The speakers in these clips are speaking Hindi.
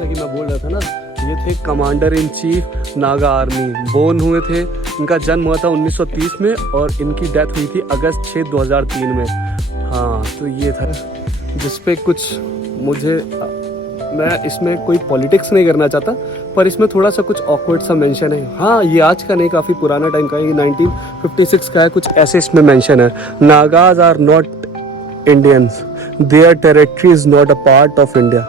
जैसा कि मैं बोल रहा था ना, ये थे commander in chief Naga army. Born हुए थे, इनका जन्म हुआ था 1930 में और इनकी डेथ हुई थी अगस्त 6 2003 में। हाँ, तो ये था जिस पे कुछ मुझे, मैं इसमें कोई पॉलिटिक्स नहीं करना चाहता, पर इसमें थोड़ा सा कुछ ऑकवर्ड सा मेंशन है। हाँ, ये आज का नहीं, काफ़ी पुराना टाइम का है, ये 1956 का है, कुछ ऐसे इसमें मेंशन है। Nagas are not Indians, their territory is not a part of India.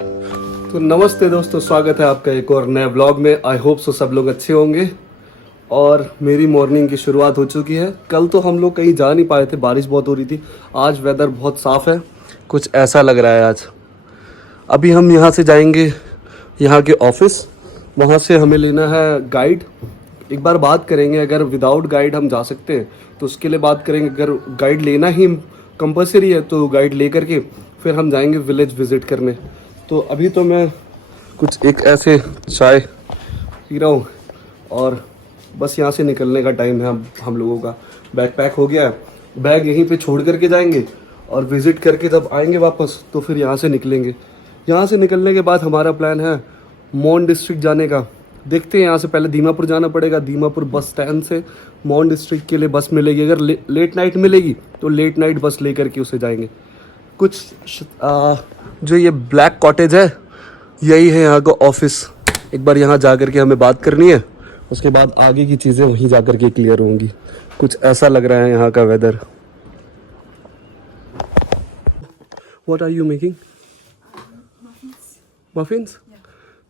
तो नमस्ते दोस्तों, स्वागत है आपका एक और नए ब्लॉग में। आई होप सो सब लोग अच्छे होंगे। और मेरी मॉर्निंग की शुरुआत हो चुकी है। कल तो हम लोग कहीं जा नहीं पाए थे, बारिश बहुत हो रही थी। आज वेदर बहुत साफ़ है, कुछ ऐसा लग रहा है आज। अभी हम यहाँ से जाएंगे यहाँ के ऑफिस, वहाँ से हमें लेना है गाइड। एक बार बात करेंगे, अगर विदाउट गाइड हम जा सकते हैं तो उसके लिए बात करेंगे। अगर गाइड लेना ही कंपलसरी है तो गाइड ले करके फिर हम जाएंगे विलेज विज़िट करने। तो अभी तो मैं कुछ एक ऐसे चाय पी रहा हूँ और बस यहाँ से निकलने का टाइम है। हम लोगों का बैग पैक हो गया है, बैग यहीं पे छोड़ करके जाएंगे और विज़िट करके जब आएंगे वापस तो फिर यहाँ से निकलेंगे। यहाँ से निकलने के बाद हमारा प्लान है मॉन डिस्ट्रिक्ट जाने का। देखते हैं, यहाँ से पहले दीमापुर जाना पड़ेगा। दीमापुर बस स्टैंड से मॉन डिस्ट्रिक्ट के लिए बस मिलेगी। अगर लेट नाइट मिलेगी तो लेट नाइट बस ले करके उसे जाएंगे। कुछ जो ये ब्लैक कॉटेज है, यही है यहाँ का ऑफिस। एक बार यहाँ जा करके हमें बात करनी है, उसके बाद आगे की चीज़ें वहीं जा करके क्लियर होंगी। कुछ ऐसा लग रहा है यहाँ का weather. What are you making? Muffins? Yeah.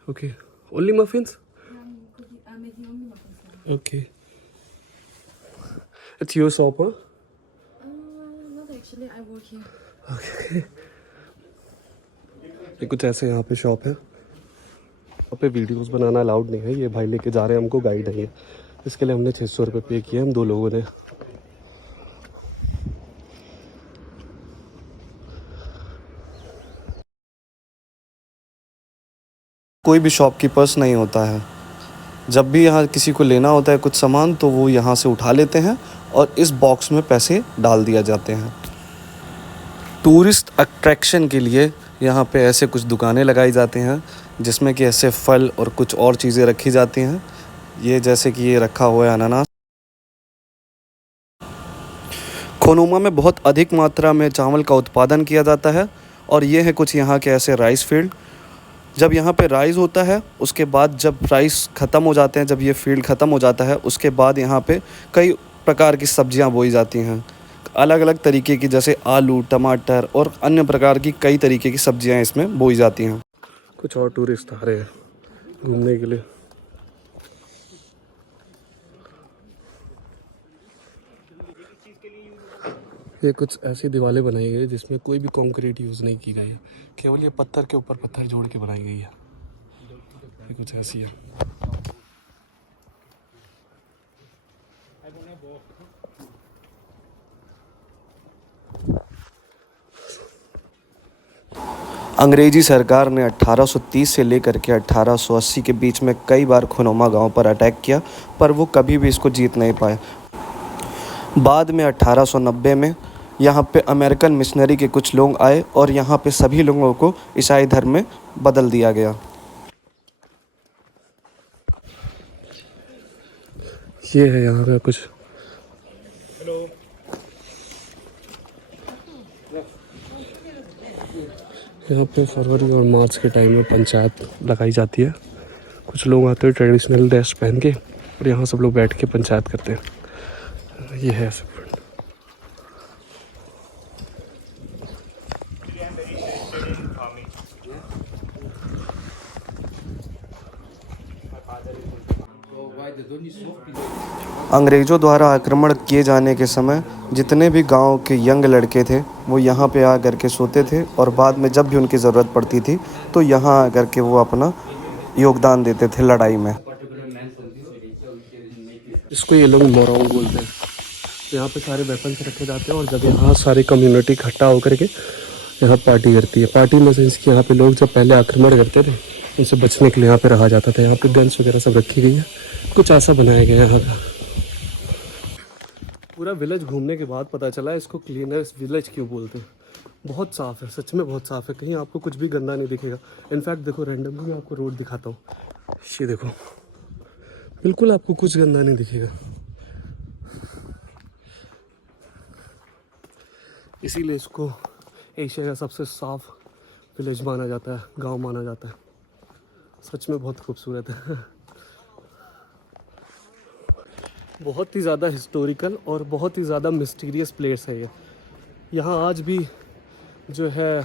Okay. Only muffins? I'm making only muffins. Okay. It's your shop, huh? Not actually. I work here. Okay. ये कुछ ऐसे यहाँ पे शॉप है। यहाँ पे वीडियोस बनाना अलाउड नहीं है। ये भाई लेके जा रहे हैं हमको, गाइड है ये। इसके लिए हमने 600 रुपये पे किए, हम 2 लोगों ने। कोई भी शॉपकीपर्स नहीं होता है। जब भी यहाँ किसी को लेना होता है कुछ सामान तो वो यहाँ से उठा लेते हैं और इस बॉक्स में पैसे डाल दिया जाते हैं। टूरिस्ट अट्रैक्शन के लिए यहाँ पे ऐसे कुछ दुकानें लगाई जाती हैं जिसमें कि ऐसे फल और कुछ और चीज़ें रखी जाती हैं। ये जैसे कि ये रखा हुआ है अनानास। खोनुमा में बहुत अधिक मात्रा में चावल का उत्पादन किया जाता है और ये है कुछ यहाँ के ऐसे राइस फील्ड। जब यहाँ पे राइस होता है उसके बाद जब राइस ख़त्म हो जाते हैं, जब ये फील्ड ख़त्म हो जाता है उसके बाद यहाँ पे कई प्रकार की सब्जियाँ बोई जाती हैं। अलग अलग तरीके की, जैसे आलू, टमाटर और अन्य प्रकार की कई तरीके की सब्जियाँ इसमें बोई जाती हैं। कुछ और टूरिस्ट आ रहे हैं घूमने के लिए। ये कुछ ऐसी दीवारें बनाई गई है जिसमें कोई भी कंक्रीट यूज़ नहीं की गई है, केवल ये पत्थर के ऊपर पत्थर जोड़ के बनाई गई है। ये कुछ ऐसी है। अंग्रेजी सरकार ने 1830 से लेकर के 1880 के बीच में कई बार खोनुमा गांव पर अटैक किया, पर वो कभी भी इसको जीत नहीं पाए। बाद में 1890 में यहाँ पे अमेरिकन मिशनरी के कुछ लोग आए और यहाँ पे सभी लोगों को ईसाई धर्म में बदल दिया गया। ये है यहाँ का कुछ। यहाँ पे फरवरी और मार्च के टाइम में पंचायत लगाई जाती है। कुछ लोग आते हैं ट्रेडिशनल ड्रेस पहन के और यहाँ सब लोग बैठ के पंचायत करते हैं। ये है सब। अंग्रेज़ों द्वारा आक्रमण किए जाने के समय जितने भी गांव के यंग लड़के थे वो यहाँ पे आ कर के सोते थे और बाद में जब भी उनकी ज़रूरत पड़ती थी तो यहाँ आ कर के वो अपना योगदान देते थे लड़ाई में। इसको ये लोग मोरांग बोलते हैं। यहाँ पे सारे वेपन्स रखे जाते हैं और जब यहाँ सारी कम्युनिटी इकट्ठा होकर के यहाँ पार्टी करती है। पार्टी में सेंस कि यहाँ पे लोग जब पहले आक्रमण करते थे उनसे बचने के लिए यहाँ पे रहा जाता था। यहाँ पे गन्स वगैरह सब रखी गई है। कुछ ऐसा बनाया गया है यहाँ का। पूरा विलेज घूमने के बाद पता चला इसको क्लीनर्स विलेज क्यों बोलते हैं। बहुत साफ़ है, सच में बहुत साफ़ है, कहीं आपको कुछ भी गंदा नहीं दिखेगा। इनफैक्ट देखो रैंडमली मैं आपको रोड दिखाता हूँ, ये देखो बिल्कुल आपको कुछ गंदा नहीं दिखेगा। इसीलिए इसको एशिया का सबसे साफ विलेज माना जाता है, गांव माना जाता है। सच में बहुत खूबसूरत है। बहुत ही ज़्यादा हिस्टोरिकल और बहुत ही ज़्यादा मिस्टीरियस प्लेस है ये। यहाँ आज भी जो है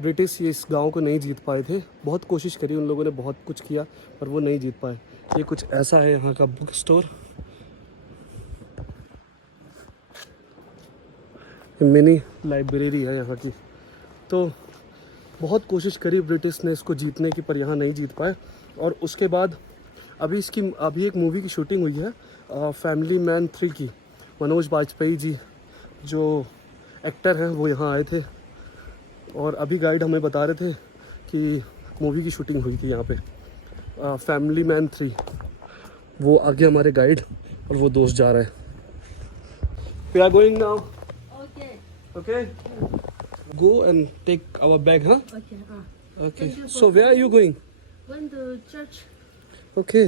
ब्रिटिश ये इस गांव को नहीं जीत पाए थे। बहुत कोशिश करी उन लोगों ने, बहुत कुछ किया, पर वो नहीं जीत पाए। ये कुछ ऐसा है यहाँ का बुक स्टोर। मिनी लाइब्रेरी है यहाँ की। तो बहुत कोशिश करी ब्रिटिश ने इसको जीतने की, पर यहाँ नहीं जीत पाए। और उसके बाद अभी एक मूवी की शूटिंग हुई है फैमिली मैन 3 की। मनोज बाजपेयी जी जो एक्टर हैं वो यहाँ आए थे, और अभी गाइड हमें बता रहे थे कि मूवी की शूटिंग हुई थी यहाँ पे फैमिली मैन 3। वो आगे हमारे गाइड और वो दोस्त जा रहे हैं। We are going now. Okay. Go and take our bag, huh? Okay. Okay. Thank you So where are you going? Going to church. Okay.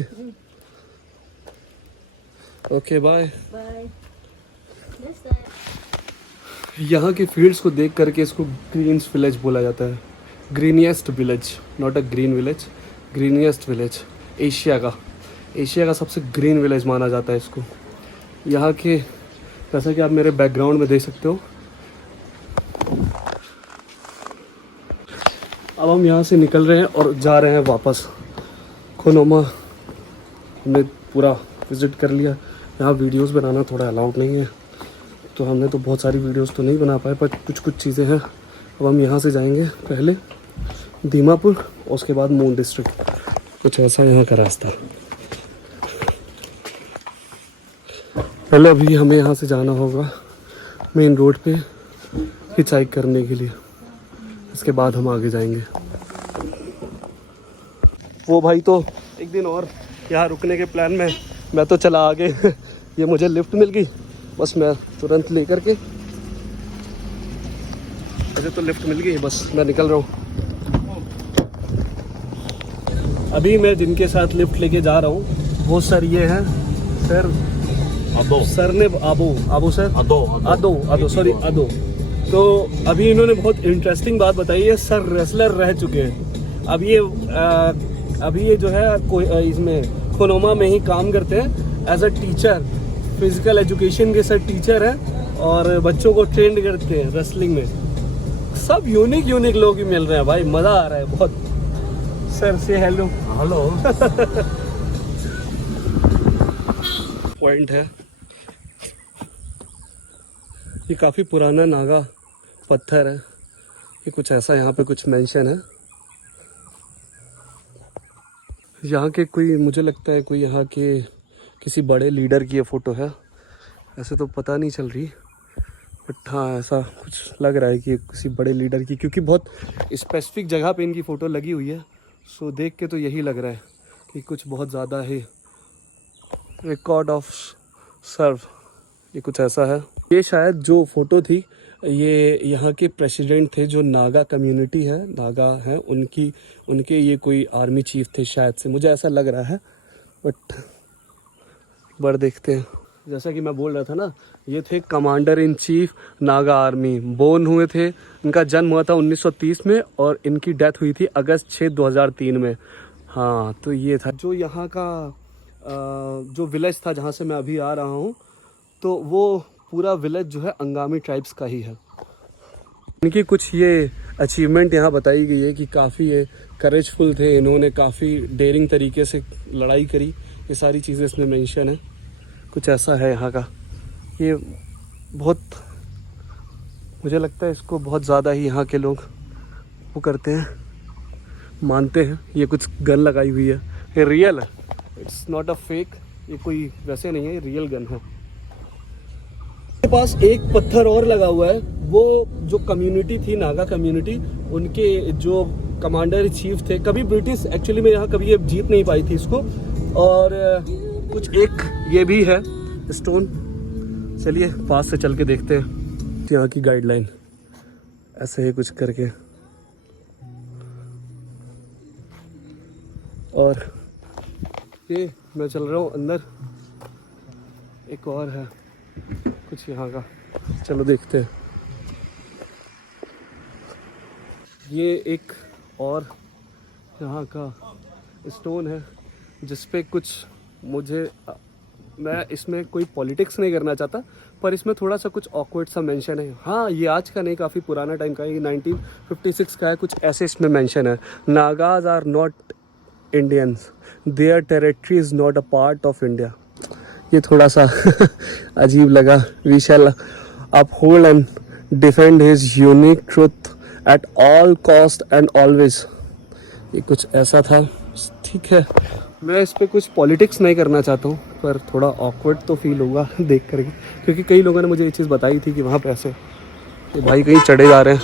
Okay, bye. Bye. Next time. यहाँ के फील्ड्स को देख करके इसको ग्रीन्स विलेज बोला जाता है। Greenest village, not a green village, greenest village. Asia का सबसे ग्रीन विलेज माना जाता है इसको। यहाँ के जैसा कि आप मेरे बैकग्राउंड में देख सकते हो, अब हम यहाँ से निकल रहे हैं और जा रहे हैं वापस। खोनोमा हमने पूरा विज़िट कर लिया। यहाँ वीडियोस बनाना थोड़ा अलाउड नहीं है, तो हमने तो बहुत सारी वीडियोस तो नहीं बना पाए, पर कुछ चीज़ें हैं। अब हम यहाँ से जाएंगे पहले दीमापुर और उसके बाद मून डिस्ट्रिक्ट। कुछ ऐसा यहाँ का रास्ता। पहले अभी हमें यहाँ से जाना होगा मेन रोड पे हिचहाइक करने के लिए, इसके बाद हम आगे जाएंगे। वो भाई तो एक दिन और यहाँ रुकने के प्लान में, मैं तो चला आगे। ये मुझे लिफ्ट मिल गई, बस मैं तुरंत लेकर के, मुझे तो लिफ्ट मिल गई, बस मैं निकल रहा हूँ। अभी मैं जिनके साथ लिफ्ट लेके जा रहा हूँ वो सर ये हैं, सर अदो, सर ने आबो सर अदो सॉरी अदो। तो अभी इन्होंने बहुत इंटरेस्टिंग बात बताई है। सर रेसलर रह चुके हैं। अभी ये जो है इसमें खोनोमा में ही काम करते हैं as a teacher, physical education के सर टीचर हैं और बच्चों को ट्रेंड करते हैं रेसलिंग में। सब यूनिक लोग ही मिल रहे हैं भाई, मज़ा आ रहा है बहुत। सर से हेलो। पॉइंट है ये, काफ़ी पुराना नागा पत्थर है ये, कुछ ऐसा यहाँ पे कुछ मेंशन है। यहाँ के कोई, मुझे लगता है कोई यहाँ के किसी बड़े लीडर की ये फ़ोटो है। ऐसे तो पता नहीं चल रही, बट हाँ ऐसा कुछ लग रहा है कि किसी बड़े लीडर की, क्योंकि बहुत स्पेसिफिक जगह पे इनकी फ़ोटो लगी हुई है। सो देख के तो यही लग रहा है कि कुछ बहुत ज़्यादा है। रिकॉर्ड ऑफ सर्व, ये कुछ ऐसा है। ये शायद जो फ़ोटो थी ये यहाँ के प्रेसिडेंट थे, जो नागा कम्युनिटी है, नागा है, उनके ये कोई आर्मी चीफ थे शायद से, मुझे ऐसा लग रहा है। बट बढ़ देखते हैं। जैसा कि मैं बोल रहा था ना, ये थे commander in chief Naga army. Born हुए थे, इनका जन्म हुआ था 1930 में और इनकी डेथ हुई थी अगस्त 6, 2003 में। हाँ, तो ये था जो यहाँ का जो विलेज था जहाँ से मैं अभी आ रहा हूँ, तो वो पूरा विलेज जो है अंगामी ट्राइब्स का ही है। इनकी कुछ ये अचीवमेंट यहाँ बताई गई है कि काफ़ी ये करेजफुल थे, इन्होंने काफ़ी डेयरिंग तरीके से लड़ाई करी, ये सारी चीज़ें इसमें मेंशन है। कुछ ऐसा है यहाँ का। ये बहुत, मुझे लगता है इसको बहुत ज़्यादा ही यहाँ के लोग वो करते हैं, मानते हैं। ये कुछ गन लगाई हुई है, ये रियल है, इट्स नॉट अ फेक, ये कोई वैसे नहीं है, ये रियल गन है। के पास एक पत्थर और लगा हुआ है, वो जो कम्युनिटी थी नागा कम्युनिटी, उनके जो कमांडर चीफ थे, कभी ब्रिटिश एक्चुअली में यहाँ कभी ये जीत नहीं पाई थी इसको। और कुछ एक ये भी है स्टोन, चलिए पास से चल के देखते हैं। यहाँ की गाइडलाइन, ऐसे ही कुछ करके। और ये मैं चल रहा हूँ अंदर, एक और है कुछ यहाँ का, चलो देखते हैं। ये एक और यहाँ का स्टोन है जिस पे कुछ मुझे, मैं इसमें कोई पॉलिटिक्स नहीं करना चाहता, पर इसमें थोड़ा सा कुछ ऑकवर्ड सा मेंशन है। हाँ, ये आज का नहीं, काफ़ी पुराना टाइम का है, ये 1956 का है, कुछ ऐसे इसमें मेंशन है। Nagas are not Indians, their territory is not a part of India. ये थोड़ा सा अजीब लगा। We shall uphold and defend his unique truth at all cost and always. ये कुछ ऐसा था। ठीक है, मैं इस पे कुछ पॉलिटिक्स नहीं करना चाहता हूँ, पर थोड़ा ऑकवर्ड तो फील होगा देख करके, क्योंकि कई लोगों ने मुझे ये चीज़ बताई थी कि वहाँ पे ऐसे ये भाई कहीं चढ़े जा रहे हैं,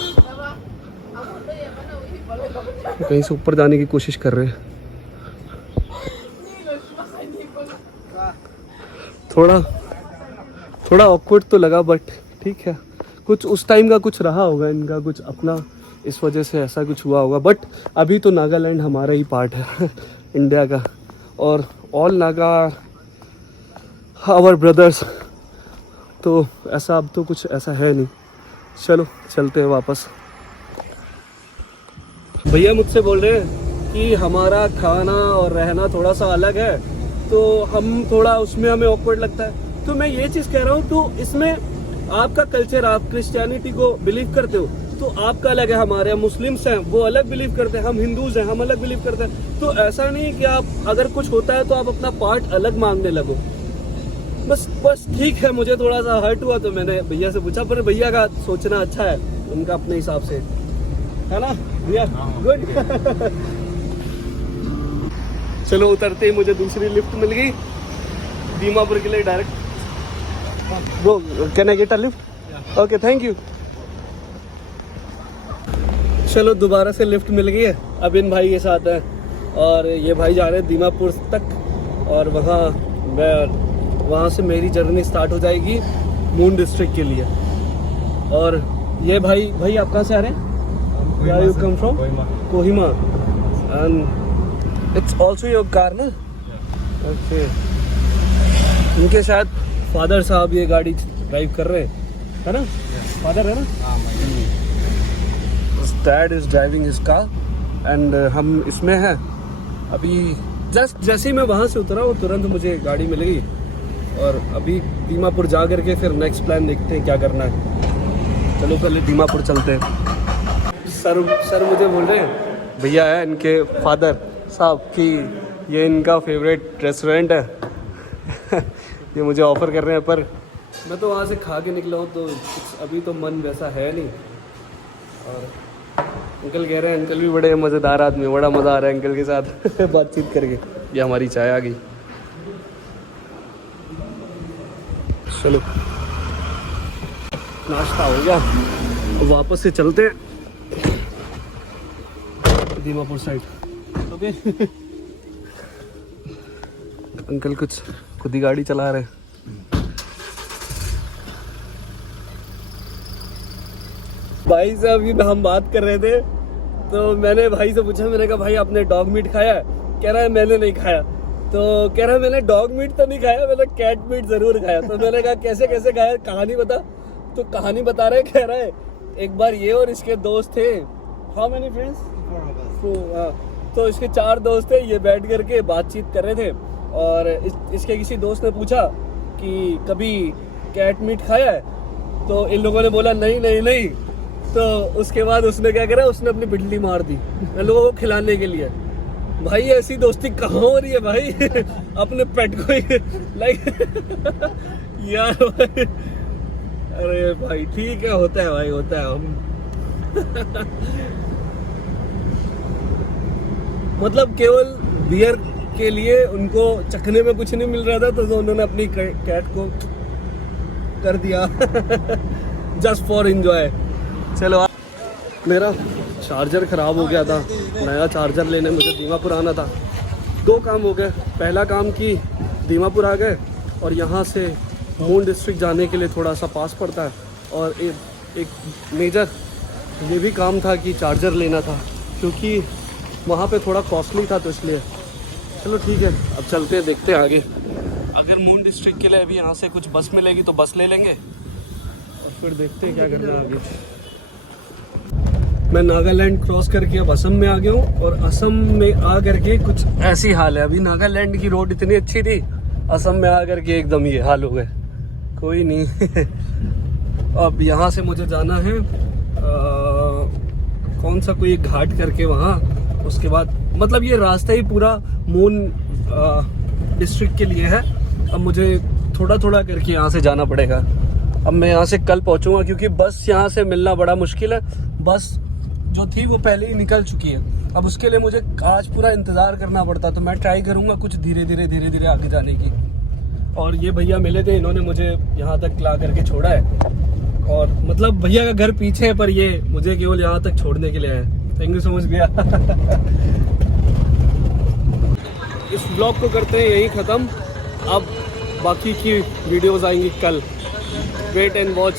कहीं से ऊपर जाने की कोशिश कर रहे हैं। थोड़ा ऑकवर्ड तो लगा, बट ठीक है, कुछ उस टाइम का कुछ रहा होगा इनका, कुछ अपना, इस वजह से ऐसा कुछ हुआ होगा। बट अभी तो नागालैंड हमारा ही पार्ट है इंडिया का, और ऑल नागा आवर ब्रदर्स, तो ऐसा अब तो कुछ ऐसा है नहीं। चलो चलते हैं वापस। भैया मुझसे बोल रहे हैं कि हमारा खाना और रहना थोड़ा सा अलग है, तो हम थोड़ा उसमें हमें ऑकवर्ड लगता है। तो मैं ये चीज़ कह रहा हूँ, तो इसमें आपका कल्चर, आप क्रिश्चियनिटी को बिलीव करते हो तो आपका अलग है, हमारे मुस्लिम्स हैं वो अलग बिलीव करते हैं, हम हिंदूज हैं हम अलग बिलीव करते हैं। तो ऐसा नहीं कि आप अगर कुछ होता है तो आप अपना पार्ट अलग मांगने लगो। बस ठीक है, मुझे थोड़ा सा हर्ट हुआ तो मैंने भैया से पूछा, पर भैया का सोचना अच्छा है, उनका अपने हिसाब से है ना भैया, गुड। चलो उतरते ही मुझे दूसरी लिफ्ट मिल गई दीमापुर के लिए direct. Bro, can I get a lift? Okay, thank you. चलो दोबारा से लिफ्ट मिल गई है, अब इन भाई के साथ है, और ये भाई जा रहे हैं दीमापुर तक, और वहाँ से मेरी जर्नी स्टार्ट हो जाएगी मून डिस्ट्रिक्ट के लिए। और ये भाई आप कहाँ से आ रहे हैं? Where you come from? Kohima. And it's also your car, ना? Okay. इनके शायद फादर साहब ये गाड़ी ड्राइव कर रहे हैं, है ना? फादर है ना? Dad is driving his car and हम इसमें हैं अभी। जैसे ही मैं वहाँ से उतरा वो तुरंत मुझे गाड़ी मिल गई, और अभी दीमापुर जा करके फिर नेक्स्ट प्लान देखते हैं क्या करना है। चलो पहले दीमापुर चलते हैं। सर मुझे बोल रहे हैं, भैया है इनके फादर साहब, कि ये इनका फेवरेट रेस्टोरेंट है ये मुझे ऑफ़र कर रहे हैं, पर मैं तो वहाँ से खा के निकला हूँ, तो अभी तो मन वैसा है नहीं। और अंकल कह रहे हैं, अंकल भी बड़े मज़ेदार आदमी, बड़ा मज़ा आ रहा है अंकल के साथ बातचीत करके। ये हमारी चाय आ गई। चलो नाश्ता हो गया, वापस से चलते हैं दीमापुर साइड। ओके अंकल कुछ खुद ही गाड़ी चला रहे हैं। भाई से अभी हम बात कर रहे थे, तो मैंने भाई से पूछा, मैंने कहा भाई आपने डॉग मीट खाया है? कह रहा है मैंने नहीं खाया। तो कह रहा है मैंने डॉग मीट तो नहीं खाया, मैंने कैट मीट जरूर खाया। तो मैंने कहा कैसे कैसे खाया, कहानी बता। तो कहानी बता रहे, कह रहा है एक बार ये और इसके दोस्त थे, हाउ मेनी फ्रेंड्स, तो इसके 4 दोस्त थे, ये बैठ करके बातचीत कर रहे थे, और इसके किसी दोस्त ने पूछा कि कभी कैट मीट खाया है? तो इन लोगों ने बोला नहीं नहीं नहीं। तो उसके बाद उसने क्या करा, उसने अपनी बिल्ली मार दी इन लोगों को खिलाने के लिए। भाई ऐसी दोस्ती कहाँ हो रही है भाई अपने पेट को ही लाइक यार भाई। अरे भाई ठीक है, होता है भाई, होता है। हम मतलब केवल बियर के लिए उनको चखने में कुछ नहीं मिल रहा था, तो उन्होंने अपनी कैट को कर दिया जस्ट फॉर एंजॉय। चलो मेरा चार्जर ख़राब हो गया था, नया चार्जर लेने मुझे दीमापुर आना था। 2 काम हो गए। पहला काम कि दीमापुर आ गए, और यहाँ से मून डिस्ट्रिक्ट जाने के लिए थोड़ा सा पास पड़ता है, और एक मेजर ये भी काम था कि चार्जर लेना था, क्योंकि वहाँ पे थोड़ा कॉस्टली था, तो इसलिए चलो ठीक है, अब चलते हैं, देखते हैं आगे। अगर मून डिस्ट्रिक्ट के लिए अभी यहाँ से कुछ बस मिलेगी तो बस ले लेंगे, और फिर देखते हैं क्या करना है आगे। मैं नागालैंड क्रॉस करके अब असम में आ गया हूँ, और असम में आ करके कुछ ऐसी हाल है। अभी नागालैंड की रोड इतनी अच्छी थी, असम में आ करके एकदम ये हाल हो गए। कोई नहीं अब यहाँ से मुझे जाना है कौन सा कोई घाट करके वहाँ, उसके बाद मतलब ये रास्ता ही पूरा मून डिस्ट्रिक्ट के लिए है। अब मुझे थोड़ा थोड़ा करके यहाँ से जाना पड़ेगा। अब मैं यहाँ से कल पहुँचूँगा, क्योंकि बस यहाँ से मिलना बड़ा मुश्किल है। बस जो थी वो पहले ही निकल चुकी है। अब उसके लिए मुझे आज पूरा इंतज़ार करना पड़ता, तो मैं ट्राई करूँगा कुछ धीरे धीरे आगे जाने की। और ये भैया मिले थे, इन्होंने मुझे यहाँ तक ला करके छोड़ा है, और मतलब भैया का घर पीछे है, पर ये मुझे केवल यहाँ तक छोड़ने के लिए है। थैंक यू सो मच भैया। इस ब्लॉग को करते हैं यहीं ख़त्म। अब बाकी की वीडियोस आएंगी कल, वेट एंड वॉच।